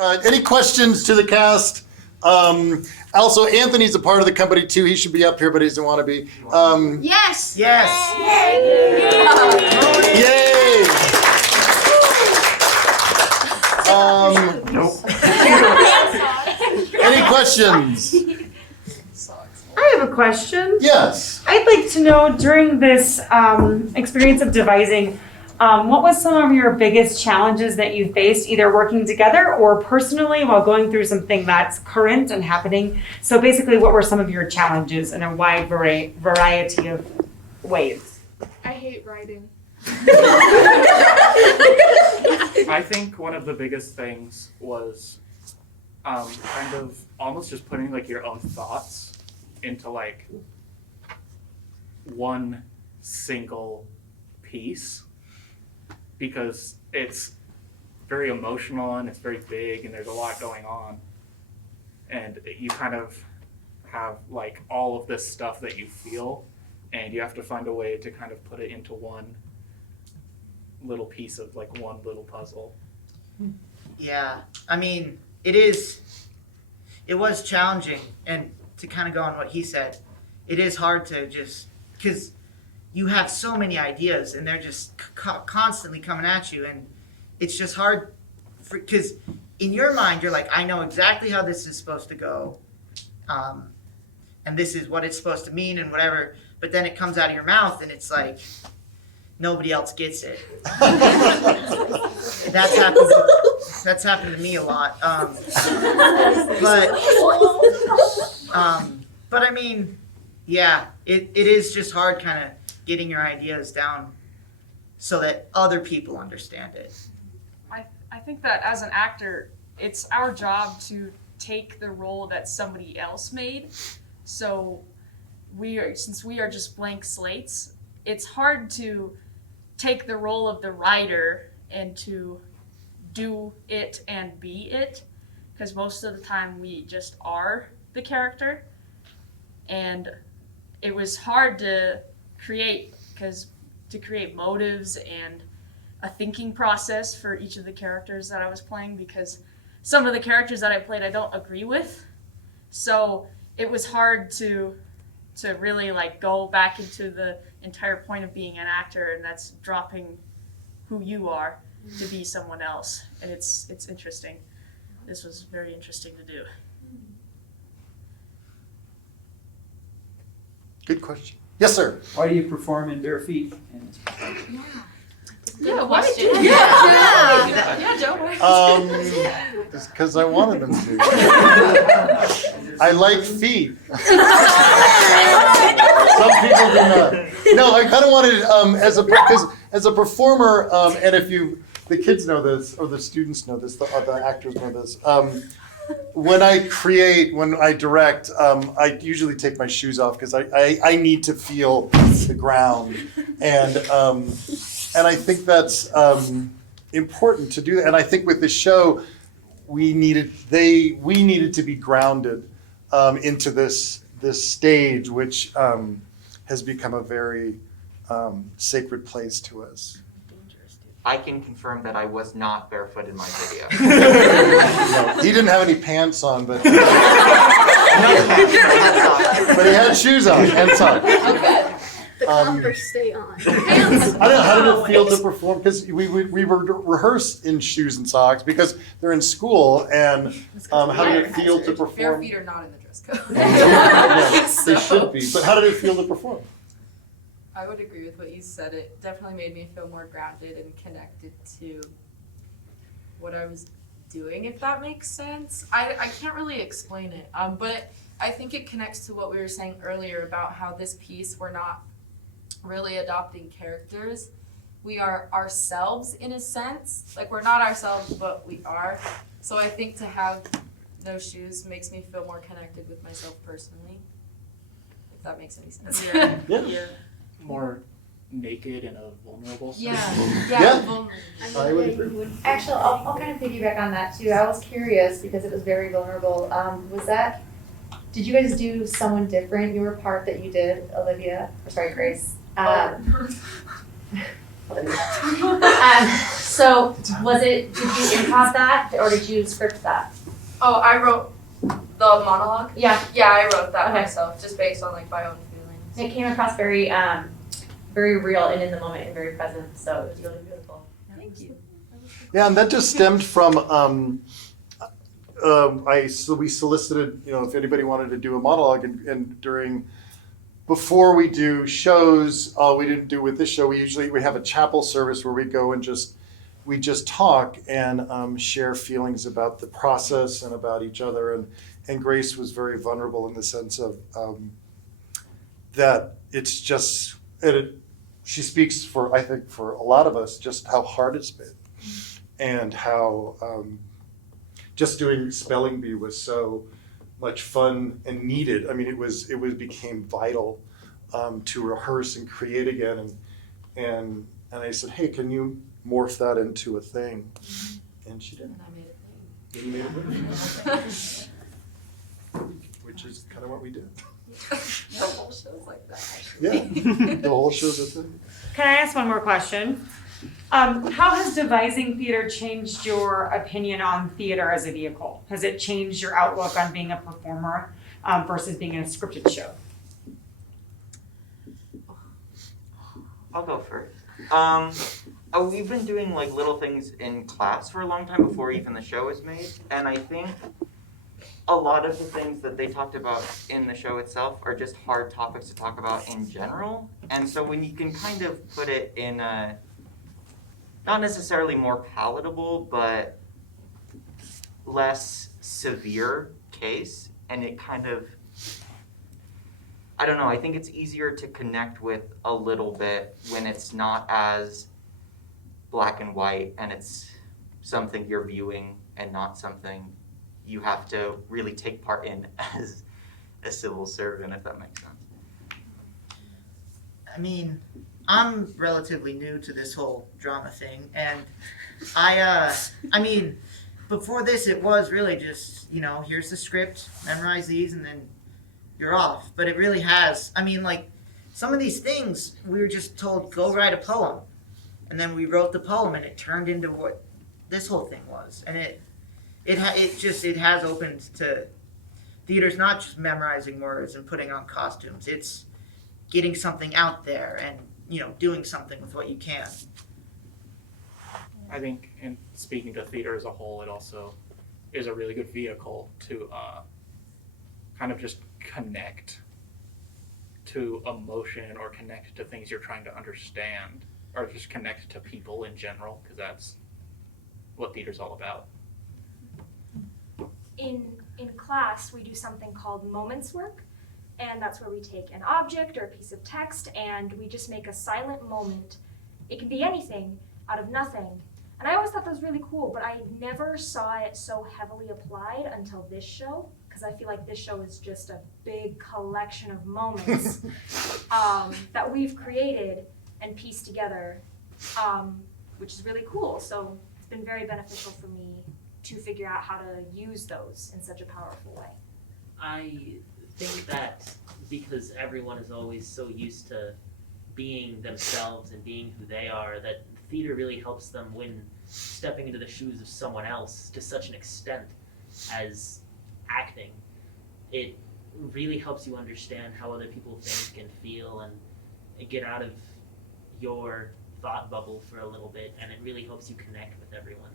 Any questions to the cast? Also, Anthony's a part of the company too. He should be up here, but he doesn't want to be. Yes. Yes. Yay! Nope. Any questions? I have a question. Yes. I'd like to know during this experience of devising, what was some of your biggest challenges that you faced, either working together or personally while going through something that's current and happening? So basically, what were some of your challenges in a wide variety of ways? I hate writing. I think one of the biggest things was kind of almost just putting like your own thoughts into like one single piece, because it's very emotional and it's very big and there's a lot going on, and you kind of have like all of this stuff that you feel, and you have to find a way to kind of put it into one little piece of like one little puzzle. Yeah, I mean, it was challenging, and to kind of go on what he said, it is hard to just, because you have so many ideas and they're just constantly coming at you, and it's just hard, because in your mind you're like, I know exactly how this is supposed to go, and this is what it's supposed to mean and whatever, but then it comes out of your mouth and it's like, nobody else gets it. That's happened to me a lot. But I mean, yeah, it is just hard kind of getting your ideas down so that other people understand it. I think that as an actor, it's our job to take the role that somebody else made. So since we are just blank slates, it's hard to take the role of the writer and to do it and be it, because most of the time we just are the character, and it was hard to create motives and a thinking process for each of the characters that I was playing, because some of the characters that I played I don't agree with, so it was hard to really like go back into the entire point of being an actor, and that's dropping who you are to be someone else, and it's interesting. This was very interesting to do. Good question. Yes, sir. Why do you perform in bare feet? Yeah, why did you? Yeah, Joe. Just because I wanted them to. I like feet. Some people do not. No, I kind of wanted because as a performer, and if the kids know this, or the students know this, the actors know this. When I direct, I usually take my shoes off because I need to feel the ground, and I think that's important to do that. And I think with the show, we needed to be grounded into this stage, which has become a very sacred place to us. I can confirm that I was not barefoot in my video. No, he didn't have any pants on, but he had shoes on and socks. Okay. The Converse stay on. Pants. I don't know, how did it feel to perform? Because we rehearse in shoes and socks because they're in school, and how did it feel to perform? Bare feet are not in the dress code. Yeah, they should be. But how did it feel to perform? I would agree with what you said. It definitely made me feel more grounded and connected to what I was doing, if that makes sense. I can't really explain it, but I think it connects to what we were saying earlier about how this piece, we're not really adopting characters. We are ourselves in a sense. Like, we're not ourselves, but we are. So I think to have no shoes makes me feel more connected with myself personally, if that makes any sense. Yeah. More naked and a vulnerable Yeah. sense. Yeah. Vulnerable. I would agree. Actually, I'll kind of piggyback on that too. I was curious because it was very vulnerable. Did you guys do someone different? Your part that you did, Grace. So, did you improv that, or did you script that? Oh, I wrote the monologue. Yeah, Yeah, I wrote that Okay. myself, just based on like my own feelings. it came across very, very real and in the moment and very present, so it was really beautiful. Thank you. Yeah, and that just stemmed from we solicited, if anybody wanted to do a monologue, and before we do shows, we didn't do with this show. We have a chapel service where we go and we just talk and share feelings about the process and about each other. And Grace was very vulnerable in the sense of that it's just she speaks for, I think, for a lot of us, just how hard it's been, and how just doing spelling bee was so much fun and needed. I mean, it became vital to rehearse and create again. And I said, hey, can you morph that into a thing? And she did. And I made it. And you made it work. Which is kind of what we did. The whole show's like that, actually. Yeah, the whole show's a thing. Can I ask one more question? How has devising theater changed your opinion on theater as a vehicle? Has it changed your outlook on being a performer versus being in a scripted show? I'll go first. We've been doing like little things in class for a long time before even the show was made, and I think a lot of the things that they talked about in the show itself are just hard topics to talk about in general. And so when you can kind of put it in a, not necessarily more palatable, but less severe case, and it kind of, I don't know, I think it's easier to connect with a little bit when it's not as black and white and it's something you're viewing and not something you have to really take part in as a civil servant, if that makes sense. I mean, I'm relatively new to this whole drama thing, and I mean, before this it was really just, here's the script, memorize these, and then you're off. But it really has, I mean, like, some of these things, we were just told, go write a poem. And then we wrote the poem, and it turned into what this whole thing was. And it has opened to theater's not just memorizing words and putting on costumes. It's getting something out there and, doing something with what you can. I think in speaking to theater as a whole, it also is a really good vehicle to kind of just connect to emotion or connect to things you're trying to understand, or just connect to people in general, because that's what theater's all about. In class, we do something called moments work, and that's where we take an object or a piece of text and we just make a silent moment. It can be anything out of nothing. And I always thought that was really cool, but I never saw it so heavily applied until this show, because I feel like this show is just a big collection of moments that we've created and pieced together, which is really cool. So it's been very beneficial for me to figure out how to use those in such a powerful way. I think that because everyone is always so used to being themselves and being who they are, that theater really helps them when stepping into the shoes of someone else to such an extent as acting. It really helps you understand how other people think and feel and get out of your thought bubble for a little bit, and it really helps you connect with everyone.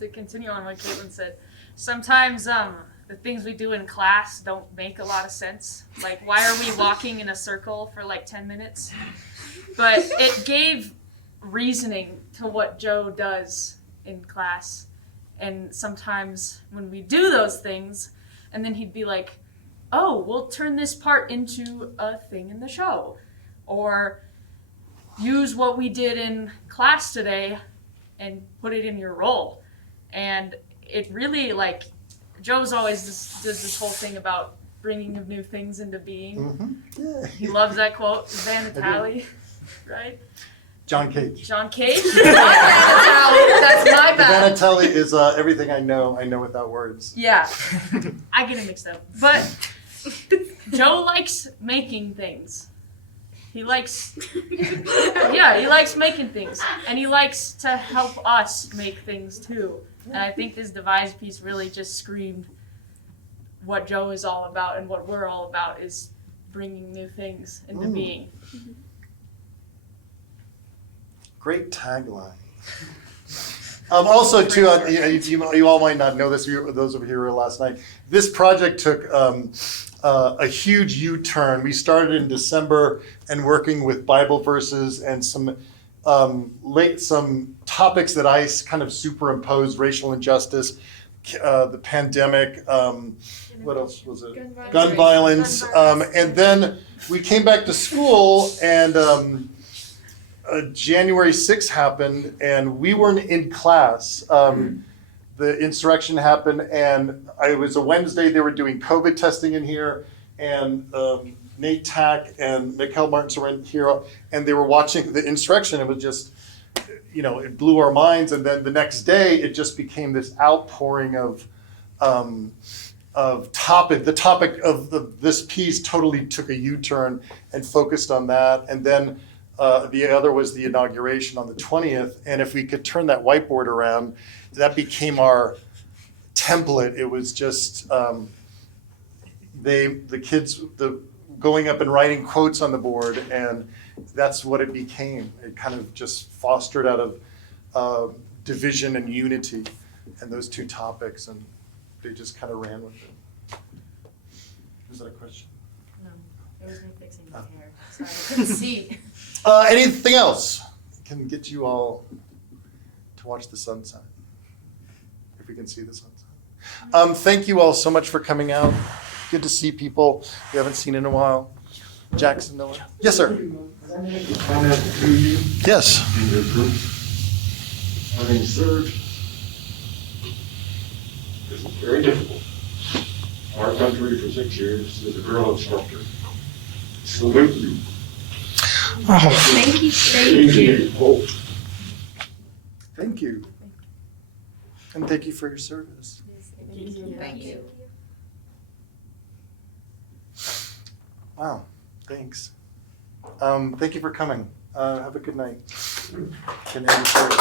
To continue on what Caitlin said, sometimes the things we do in class don't make a lot of sense. Like, why are we walking in a circle for like 10 minutes? But it gave reasoning to what Joe does in class. And sometimes when we do those things, and then he'd be like, oh, we'll turn this part into a thing in the show. Or use what we did in class today and put it in your role. And it really, like, Joe's always does this whole thing about bringing of new things into being. Mm-hmm. Yeah. He loves that quote, Van Natale, right? John Cage. John Cage? That's my bad. Vanatelli is everything I know without words. Yeah, I get it mixed up. But Joe likes making things. he likes yeah, he likes making things, and he likes to help us make things too. And I think this devise piece really just screamed what Joe is all about, and what we're all about is bringing new things into being. Great tagline. Also, too, you all might not know this, those of you who were last night. This project took a huge U-turn. We started in December and working with Bible verses and some topics that I kind of superimposed: racial injustice, the pandemic. What else was it? Gun violence. And then we came back to school, and January 6th happened, and we weren't in class. The insurrection happened, and it was a Wednesday. They were doing COVID testing in here, and Nate Tack and Mikhail Martins were in here, and they were watching the insurrection. It was just, it blew our minds. And then the next day, it just became this outpouring of topic. The topic of this piece totally took a U-turn and focused on that. And then the other was the inauguration on the 20th. And if we could turn that whiteboard around, that became our template. It was just the kids going up and writing quotes on the board, and that's what it became. It kind of just fostered out of division and unity, and those two topics, and they just kind of ran with it. Was that a question? No, it was me fixing my hair. Sorry, I couldn't see. Anything else can get you all to watch the sunset, if we can see the sunset. Thank you all so much for coming out. Good to see people we haven't seen in a while. Jackson, Noah. Yes, sir. Comment to you Yes. in your group. Having served, this is very difficult. Our country for 6 years is a girl instructor. Salute you. Thank you. Thank you. Hope. Thank you. And thank you for your service. Thank you. Wow, thanks. Thank you for coming. Have a good night. Can end the service.